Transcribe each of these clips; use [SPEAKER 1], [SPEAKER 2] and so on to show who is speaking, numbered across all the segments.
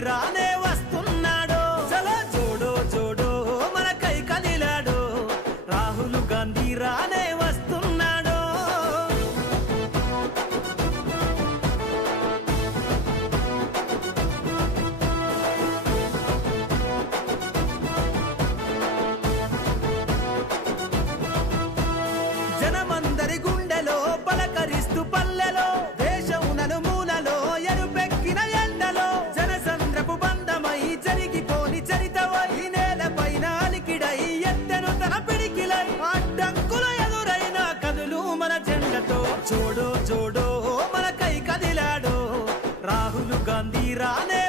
[SPEAKER 1] గాంధీ చూడో చూడో మనకై కదిలాడో. రాహుల్ గాంధీ రానే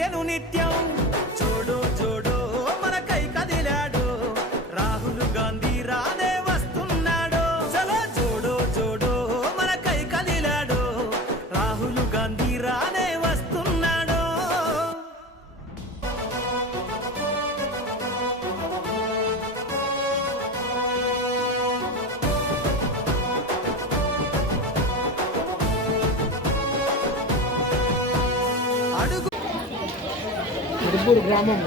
[SPEAKER 1] జెండతో నిత్యం
[SPEAKER 2] అడుపూరు గ్రామం.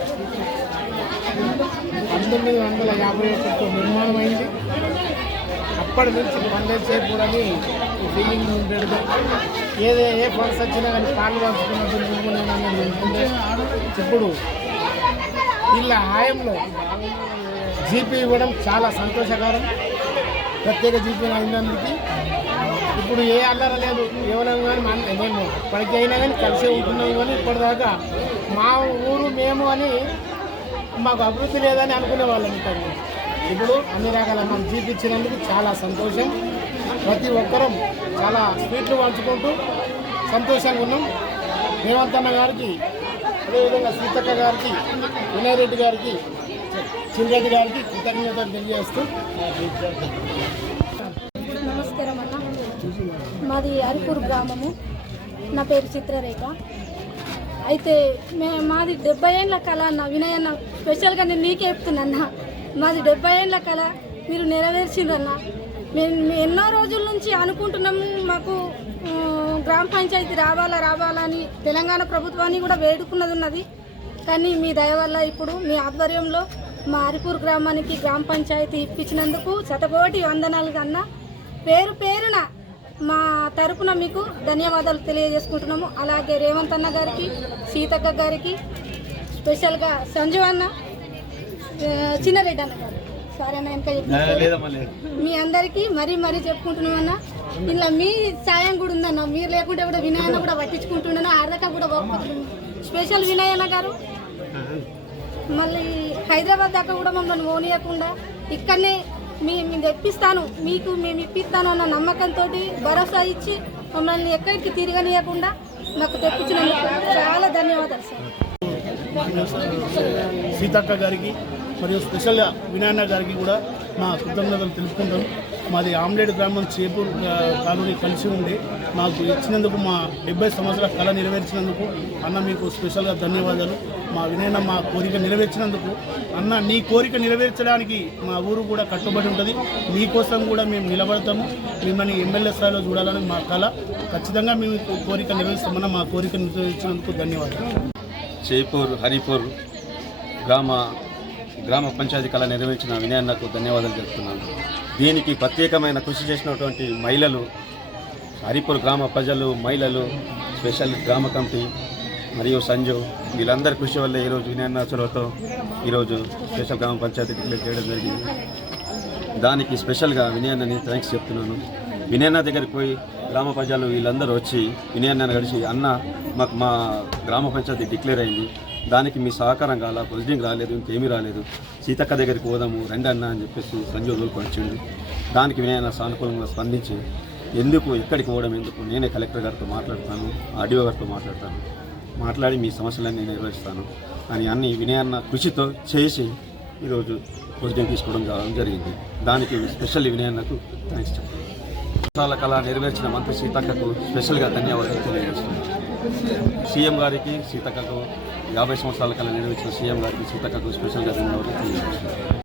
[SPEAKER 2] పంతొమ్మిది వందల యాభై ఒకటితో నిర్మాణమైంది. అప్పటి నుంచి పండేసేపు అని ఫీలింగ్ ఉండేది ఏదే ఏ ఫండ్స్ వచ్చినా కానీ పాలు పంచుకున్నట్టు ఉంటుండే ఇప్పుడు వీళ్ళ హాయంలో జీపీ ఇవ్వడం చాలా సంతోషకరం. ప్రత్యేక జీపీ అయినందుకు ఇప్పుడు ఏ అల్లర లేదు. ఏమైనా కానీ మన మేము ఇప్పటికీ అయినా కానీ కలిసే ఉంటున్నాం కానీ ఇప్పటిదాకా మా ఊరు మేము అని మాకు అభివృద్ధి లేదని అనుకునే వాళ్ళం ఉంటాం. ఇప్పుడు అన్ని రకాల మనం జీవించినందుకు చాలా సంతోషం. ప్రతి ఒక్కరం చాలా స్వీట్లు పంచుకుంటూ సంతోషంగా ఉన్నాం. రేవంతన్న గారికి అదేవిధంగా సీతక్క గారికి వినయ్ రెడ్డి గారికి చిన్నరెడ్డి గారికి కృతజ్ఞతలు తెలియజేస్తూ
[SPEAKER 3] నమస్కారం అన్న మాది అరిపూర్ గ్రామము. నా పేరు చిత్రరేఖ. అయితే మే మాది డెబ్బై ఏళ్ళ కళ అన్న వినయ్ అన్న. స్పెషల్గా నేను నీకే చెప్తున్నా మాది డెబ్బై ఏళ్ళ కళ. మీరు నెరవేర్చిండ్రన్న మేము ఎన్నో రోజుల నుంచి అనుకుంటున్నాము మాకు గ్రామ పంచాయతీ రావాలా రావాలా అని తెలంగాణ ప్రభుత్వాన్ని కూడా వేడుకున్నది ఉన్నది. కానీ మీ దయ వల్ల ఇప్పుడు మీ ఆధ్వర్యంలో మా అరిపూర్ గ్రామానికి గ్రామ పంచాయతీ ఇప్పించినందుకు శతకోటి వందనాలు కన్నా పేరు పేరున మా తరపున మీకు ధన్యవాదాలు తెలియజేసుకుంటున్నాము. అలాగే రేవంత్ అన్న గారికి సీతక్క గారికి స్పెషల్గా సంజు అన్న చిన్నారెడ్డి అన్న గారు. సారీ అన్న చెప్పి. మీ అందరికీ మరీ మరీ చెప్పుకుంటున్నామన్నా ఇలా మీ సాయం కూడా ఉందన్న. మీరు లేకుంటే కూడా వినయన్న కూడా పట్టించుకుంటుండను ఆడదాకా కూడా పోకపోతుంది స్పెషల్ వినయన్న గారు. మళ్ళీ హైదరాబాద్ దాకా కూడా మమ్మల్ని ఓనియకుండా ఇక్కడనే మీ మేము తెప్పిస్తాను మీకు మేము ఇప్పిస్తాను అన్న నమ్మకంతో భరోసా ఇచ్చి మమ్మల్ని ఎక్కడికి తిరగనీయకుండా నాకు తెప్పించినందుకు చాలా ధన్యవాదాలు సార్.
[SPEAKER 4] సీతక్క గారికి మరియు స్పెషల్గా వినాయన్న గారికి కూడా మా కృతజ్ఞతలు తెలుపుకుంటాం. మాది ఆమ్లెట్ గ్రామం చేపూర్ కాలనీ కలిసి ఉండి మాకు ఇచ్చినందుకు మా డెబ్బై సంవత్సరాల కళ నెరవేర్చినందుకు అన్న మీకు స్పెషల్గా ధన్యవాదాలు. మా వినయన మా కోరిక నెరవేర్చినందుకు అన్న నీ కోరిక నెరవేర్చడానికి మా ఊరు కూడా కట్టుబడి ఉంటుంది. మీకోసం కూడా మేము నిలబడతాము. మిమ్మల్ని ఎమ్మెల్యే స్థాయిలో చూడాలని మా కళ. ఖచ్చితంగా మేము కోరిక నెరవేర్స్తామన్న మా కోరిక నెరవేర్చినందుకు ధన్యవాదాలు.
[SPEAKER 5] చేపూర్ హరిపూర్ గ్రామ గ్రామ పంచాయతీ కళ నిర్వహించిన వినయన్నకు ధన్యవాదాలు తెలుపుతున్నాను. దీనికి ప్రత్యేకమైన కృషి చేసినటువంటి మహిళలు హరిపూర్ గ్రామ ప్రజలు మహిళలు స్పెషల్ గ్రామ కమిటీ మరియు సంజు వీళ్ళందరి కృషి వల్ల ఈరోజు వినయన్న చొరవతో ఈరోజు స్పెషల్ గ్రామ పంచాయతీ డిక్లేర్ చేయడం జరిగింది. దానికి స్పెషల్గా వినయన్నని థ్యాంక్స్ చెప్తున్నాను. వినయన్న దగ్గరికి పోయి గ్రామ ప్రజలు వీళ్ళందరూ వచ్చి వినయన్న గడిచి అన్న మాకు మా గ్రామ పంచాయతీ డిక్లేర్ అయింది. దానికి మీ సహకారం కాల ప్రొసీడింగ్ రాలేదు ఇంకేమీ రాలేదు. సీతక్క దగ్గరికి పోదాము రండి అన్న అని చెప్పేసి సంజయ్ వదులుకొని వచ్చిండు. దానికి వినయన సానుకూలంగా స్పందించి ఎందుకు ఎక్కడికి పోవడం ఎందుకు? నేనే కలెక్టర్ గారితో మాట్లాడతాను ఆర్డీఓ గారితో మాట్లాడతాను. మాట్లాడి మీ సమస్యలన్నీ నిర్వహిస్తాను అని అన్ని వినయన్న కృషితో చేసి ఈరోజు ప్రొసీడింగ్ తీసుకోవడం జరిగింది. దానికి స్పెషల్ వినయన్నకు థ్యాంక్స్ చెప్తాను కళ నెరవేర్చిన మంత్రి సీతక్కకు స్పెషల్గా ధన్యవాదాలు తెలియజేస్తున్నాను. సీఎం గారికి సీతక్కకు యాభై సంవత్సరాల కళ నిర్వహించిన సీఎం గారికి సీతక్కకు స్పెషల్గా ధన్యవాదాలు తెలియజేస్తున్నాను